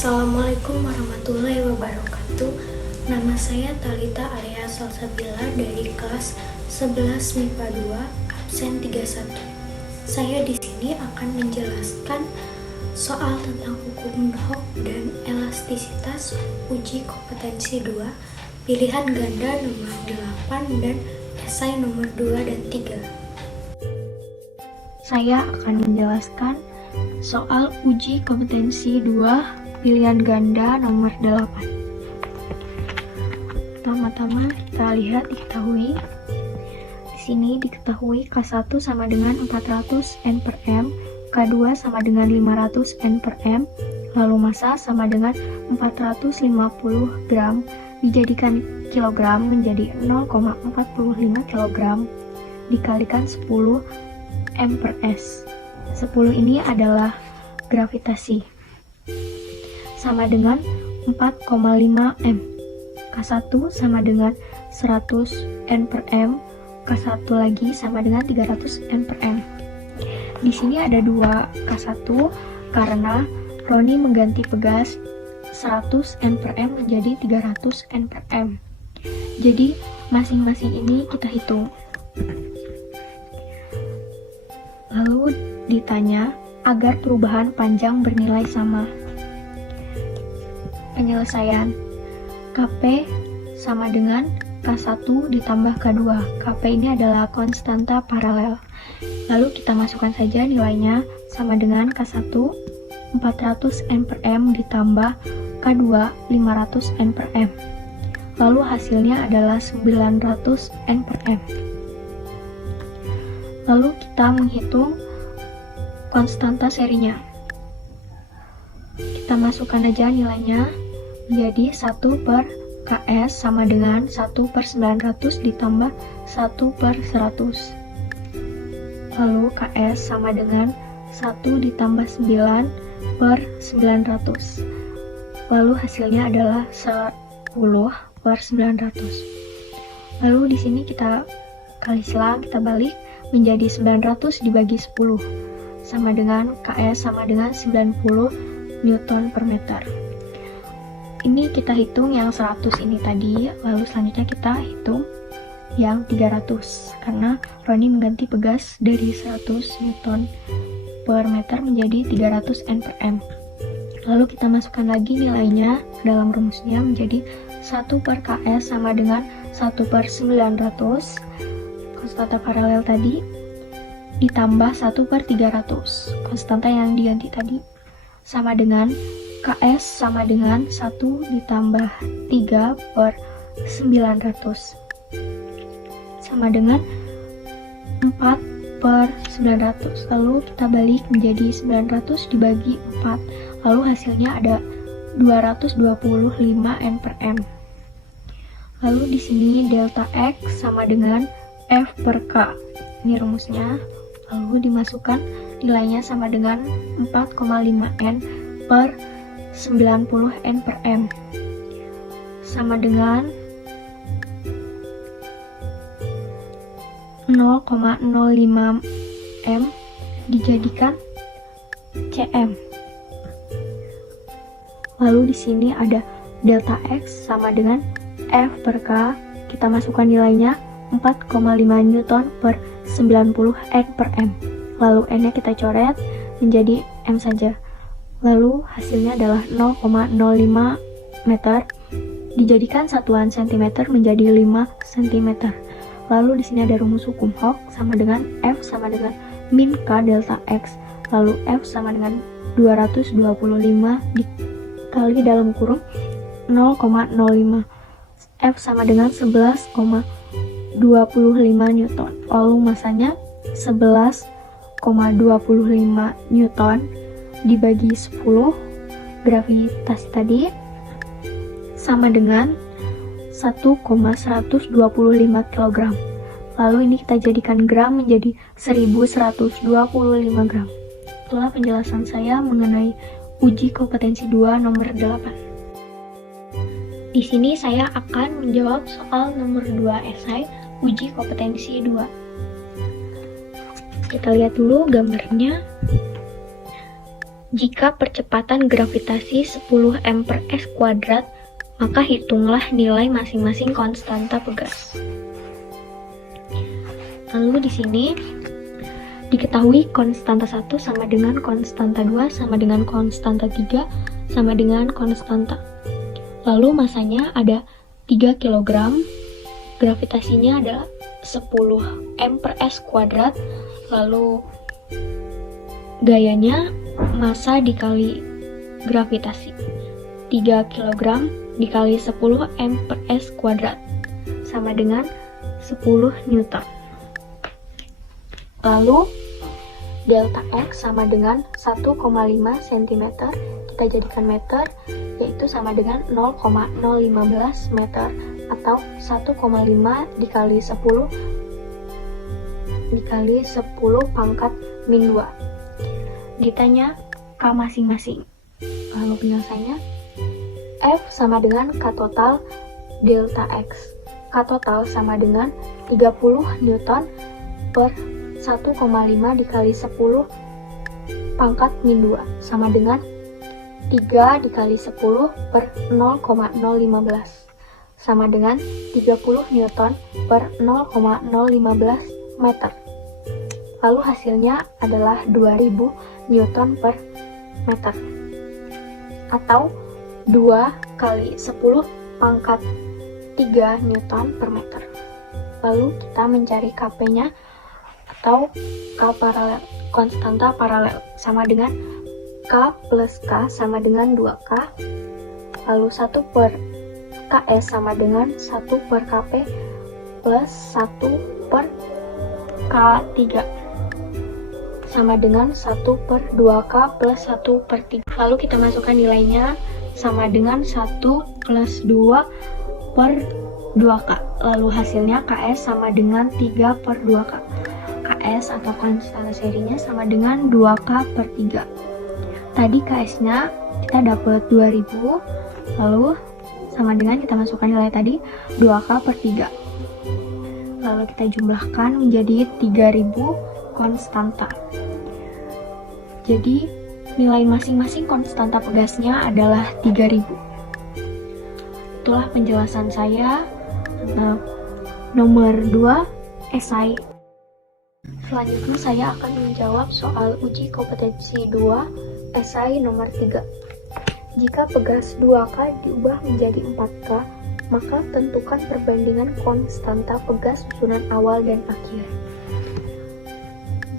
Assalamualaikum warahmatullahi wabarakatuh. Nama saya Talita Arya Salsabila dari kelas 11 MIPA 2, absen 31. Saya di sini akan menjelaskan soal tentang hukum Hooke dan elastisitas uji kompetensi 2, pilihan ganda nomor 8 dan esai nomor 2 dan 3. Saya akan menjelaskan soal uji kompetensi 2 pilihan ganda nomor 8. Pertama-tama kita lihat diketahui. Di sini diketahui K1 sama dengan 400 N per M, K2 sama dengan 500 N per M, lalu massa sama dengan 450 gram, dijadikan kilogram menjadi 0,45 kg, dikalikan 10 M per S. 10 ini adalah gravitasi, sama dengan 4,5 M. K1 sama dengan 100 N per M, K1 lagi sama dengan 300 N per M. Di sini ada dua K1 karena Roni mengganti pegas 100 N per M menjadi 300 N per M. Jadi masing-masing ini kita hitung. Lalu ditanya agar perubahan panjang bernilai sama. Penyelesaian Kp sama dengan K1 ditambah K2. Kp ini adalah konstanta paralel. Lalu kita masukkan saja nilainya sama dengan K1 400 N per M ditambah K2 500 N per M. Lalu hasilnya adalah 900 N per M. Lalu kita menghitung konstanta serinya. Kita masukkan aja nilainya menjadi 1 per Ks sama dengan 1 per 900 ditambah 1 per 100. Lalu Ks sama dengan 1 ditambah 9 per 900. Lalu hasilnya adalah 10 per 900. Lalu di sini kita kali silang, kita balik menjadi 900 dibagi 10. Sama dengan Ks sama dengan 90 Newton per meter. Ini kita hitung yang 100 ini tadi, lalu selanjutnya kita hitung yang 300 karena Roni mengganti pegas dari 100 Newton per meter menjadi 300 N per M. Lalu kita masukkan lagi nilainya dalam rumusnya menjadi 1 per Ks sama dengan 1 per 900 konstanta paralel tadi ditambah 1 per 300 konstanta yang diganti tadi sama dengan Ks sama dengan 1 ditambah 3 per 900 sama dengan 4 per 900. Lalu kita balik menjadi 900 dibagi 4. Lalu hasilnya ada 225 N per M. Lalu di sini delta X sama dengan F per K. Ini rumusnya. Lalu dimasukkan nilainya sama dengan 4,5 N per 90 N per M sama dengan 0,05 M dijadikan cm. Lalu di sini ada delta X sama dengan F per K. Kita masukkan nilainya 4,5 Newton per 90 N per M. Lalu N-nya kita coret menjadi M saja. Lalu hasilnya adalah 0,05 meter dijadikan satuan cm menjadi 5 cm. Lalu di sini ada rumus hukum Hooke sama dengan F sama dengan min K delta X. Lalu F sama dengan 225 dikali dalam kurung 0,05. F sama dengan 11,25 Newton. Lalu masanya 11,25 Newton dibagi 10, gravitasi tadi sama dengan 1,125 kg. Lalu ini kita jadikan gram menjadi 1125 gram. Itulah penjelasan saya mengenai uji kompetensi 2 nomor 8. Di sini saya akan menjawab soal nomor 2 esai uji kompetensi 2. Kita lihat dulu gambarnya. Jika percepatan gravitasi 10 m per s kuadrat, maka hitunglah nilai masing-masing konstanta pegas. Lalu di sini diketahui konstanta 1 sama dengan konstanta 2 sama dengan konstanta 3 sama dengan konstanta. Lalu masanya ada 3 kg, gravitasinya adalah 10 m per s kuadrat, lalu gayanya massa dikali gravitasi. 3 kg dikali 10 m per s kuadrat sama dengan 10 Newton. Lalu delta X sama dengan 1,5 cm, kita jadikan meter, yaitu sama dengan 0,015 meter atau 1,5 dikali 10 pangkat min 2. Ditanya K masing-masing. Lalu penyelesaiannya F sama dengan K total delta X. K total sama dengan 30 Newton per 1,5 dikali 10 pangkat min 2 sama dengan 3 dikali 10 per 0,015 sama dengan 30 Newton per 0,015 meter. Lalu hasilnya adalah 2000 Newton per meter atau 2 kali 10 pangkat 3 Newton per meter. Lalu kita mencari Kp-nya atau K paralel, konstanta paralel, sama dengan K plus K sama dengan 2K, lalu 1 per Ks sama dengan 1 per Kp plus 1 per K3 sama dengan 1 per 2K plus 1 per 3. Lalu kita masukkan nilainya sama dengan 1 plus 2 per 2K. Lalu hasilnya Ks sama dengan 3 per 2K. Ks atau konstanta serinya sama dengan 2K per 3. Tadi Ks-nya kita dapat 2000, lalu sama dengan kita masukkan nilai tadi 2K per 3. Lalu kita jumlahkan menjadi 3000 konstanta. Jadi nilai masing-masing konstanta pegasnya adalah 3000. Itulah penjelasan saya tentang nomor 2 esai. Selanjutnya saya akan menjawab soal uji kompetensi 2 esai nomor 3. Jika pegas 2K diubah menjadi 4K, maka tentukan perbandingan konstanta pegas susunan awal dan akhir.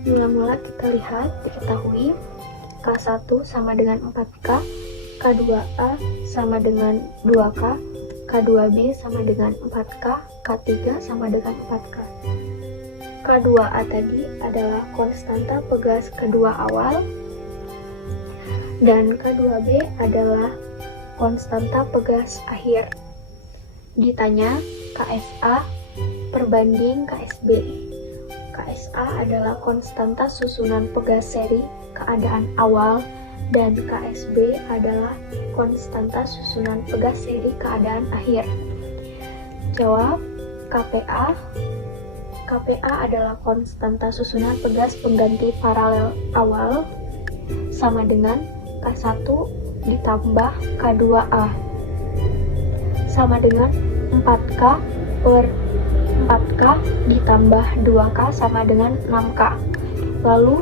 Mula-mula kita lihat, diketahui K1 sama dengan 4K, K2A sama dengan 2K, K2B sama dengan 4K, K3 sama dengan 4K. K2A tadi adalah konstanta pegas kedua awal, dan K2B adalah konstanta pegas akhir. Ditanya KSA perbanding KSB. KSA adalah konstanta susunan pegas seri keadaan awal, dan KSB adalah konstanta susunan pegas seri keadaan akhir. Jawab KPA. KPA adalah konstanta susunan pegas pengganti paralel awal sama dengan K1 ditambah K2A sama dengan 4K per 4K ditambah 2K sama dengan 6K. Lalu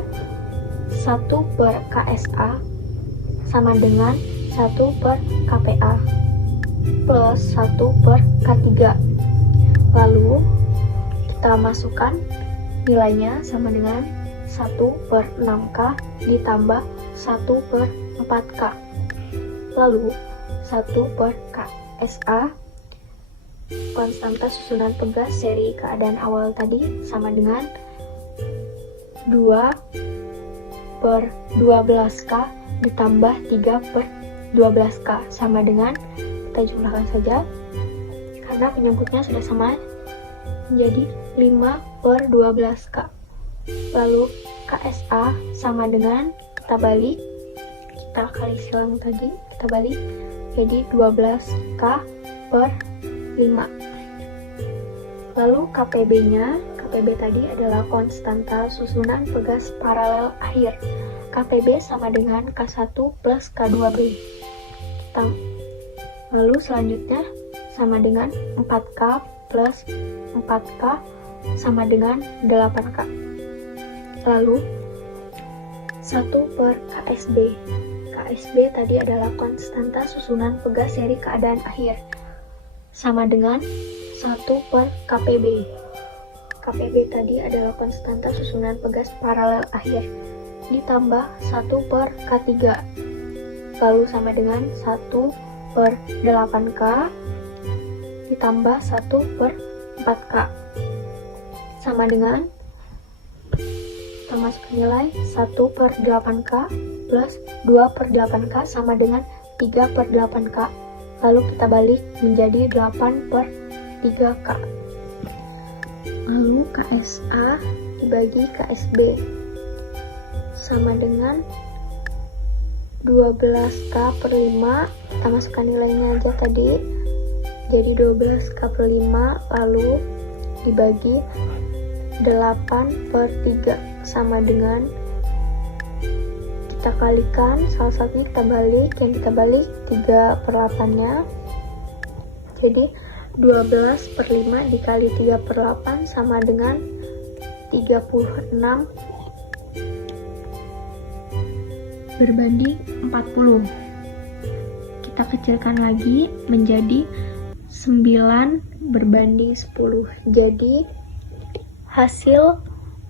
1 per KSA sama dengan 1 per KPA plus 1 per K3. Lalu kita masukkan nilainya sama dengan 1 per 6K ditambah 1 per 4K. Lalu 1 per KSA, konstanta susunan pegas seri keadaan awal tadi, sama dengan 2 per 12K ditambah 3 per 12K sama dengan, kita jumlahkan saja karena penyebutnya sudah sama, menjadi 5 per 12K. Lalu KSA sama dengan, kita balik, kita kali silang tadi, kita balik jadi 12K per 5. Lalu KPB nya, KPB tadi adalah konstanta susunan pegas paralel akhir KPB sama dengan K1 plus K2B. Lalu selanjutnya sama dengan 4K plus 4K sama dengan 8K. Lalu 1 per KSB. KSB tadi adalah konstanta susunan pegas seri keadaan akhir, sama dengan 1 per KPB. KPB tadi adalah konstanta susunan pegas paralel akhir, ditambah 1 per K3, lalu sama dengan 1 per 8K, ditambah 1 per 4K, sama dengan, kita masukkan nilai 1 per 8K plus 2 per 8K sama dengan 3 per 8K, lalu kita balik menjadi 8 per 3K. Lalu KSA dibagi KSB sama dengan 12K per 5, kita masukkan nilainya aja tadi, jadi 12K per 5, lalu dibagi 8 per 3 sama dengan, kita kalikan, salah satunya kita balik, yang kita balik 3 per 8 nya, jadi 12 per 5 dikali 3 per 8 sama dengan 36 berbanding 40. Kita kecilkan lagi menjadi 9 berbanding 10. Jadi hasil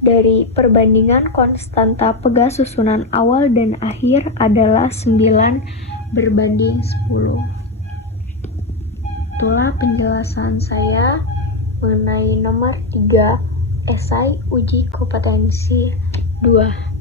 dari perbandingan konstanta pegas susunan awal dan akhir adalah 9 berbanding 10. Itulah penjelasan saya mengenai nomor 3 esai uji kompetensi 2.